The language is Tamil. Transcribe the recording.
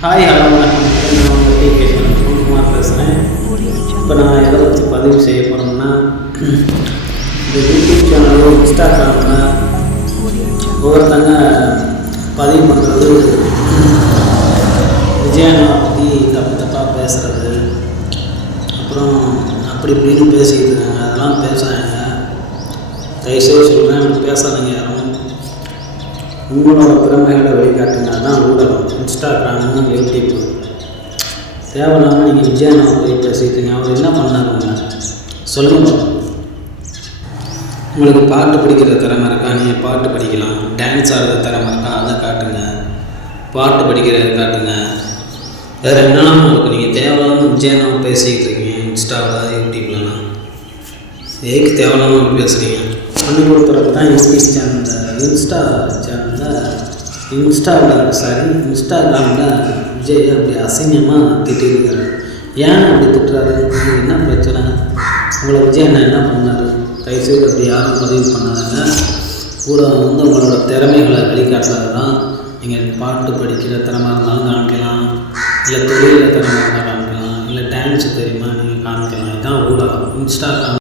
ஹாய் ஹலோ வணக்கம். நான் உங்கள் டிகே குமார் பேசுகிறேன். இப்போ நான் எதை பற்றி பதிவு செய்ய போகிறோம்னா, இந்த யூடியூப் சேனலோ இன்ஸ்டாகிராமில் ஒவ்வொருத்தங்க பதிவு பண்ணுறது விஜயண்ணா பற்றி தப்பாக பேசுகிறது, அப்புறம் அப்படி இப்படின்னு பேசிக்கிட்டு இருக்காங்க. அதெல்லாம் பேசுகிறாங்க. தயவுசெய்து சொல்கிறேன், அப்படி பேசாதீங்க யாரும். உங்களோட திறமைகளை வெளிக்காட்டுங்க. தான் ஊடகம், இன்ஸ்டாகிராமு, யூடியூப்பு. தேவையில்லாமல் நீங்கள் விஜயண்ணா போய் பேசிக்கிட்டீங்க. அவர் என்ன பண்ணாருங்க சொல்லுங்கள். உங்களுக்கு பாட்டு படிக்கிற திறமை இருக்கா? நீங்கள் பாட்டு படிக்கலாம். டான்ஸ் ஆடுற திறமை இருக்கா? அதை காட்டுங்க. பாட்டு படிக்கிறத காட்டுங்க. வேறு என்னெல்லாம் இருக்குது? நீங்கள் தேவையில்லாமல் விஜயண்ணா பேசிக்கிட்டு இருக்கீங்க இன்ஸ்டாவில், யூடியூப்லலாம். ஏக்கு தேவையில்லாமல் பேசுகிறீங்க. பள்ளிக்கூடத்துறப்ப தான் யூடியூப் சேனலில் இன்ஸ்டாகிராமில் விஜய் அப்படி அசிங்கமாக திட்டிருக்காரு. ஏன் அப்படி திட்டுறாரு? உங்களுக்கு என்ன பிரச்சனை? உங்களை விஜய் என்ன பண்ணார்? தயவுசெய்து அப்படி யாரும் பதிவு பண்ணாதுங்க. கூட உங்களோட திறமைகளை வெளிக்காட்டுறது தான். நீங்கள் பாட்டு படிக்கிற திறமை இருந்தாலும் காமிக்கலாம், இல்லை தொழிலில் திறமை இருந்தால் காமிக்கலாம், இல்லை டான்ஸு தெரியுமா நீங்கள் காமிக்கலாம். இதுதான் ஊடகம், இன்ஸ்டாகிராம்.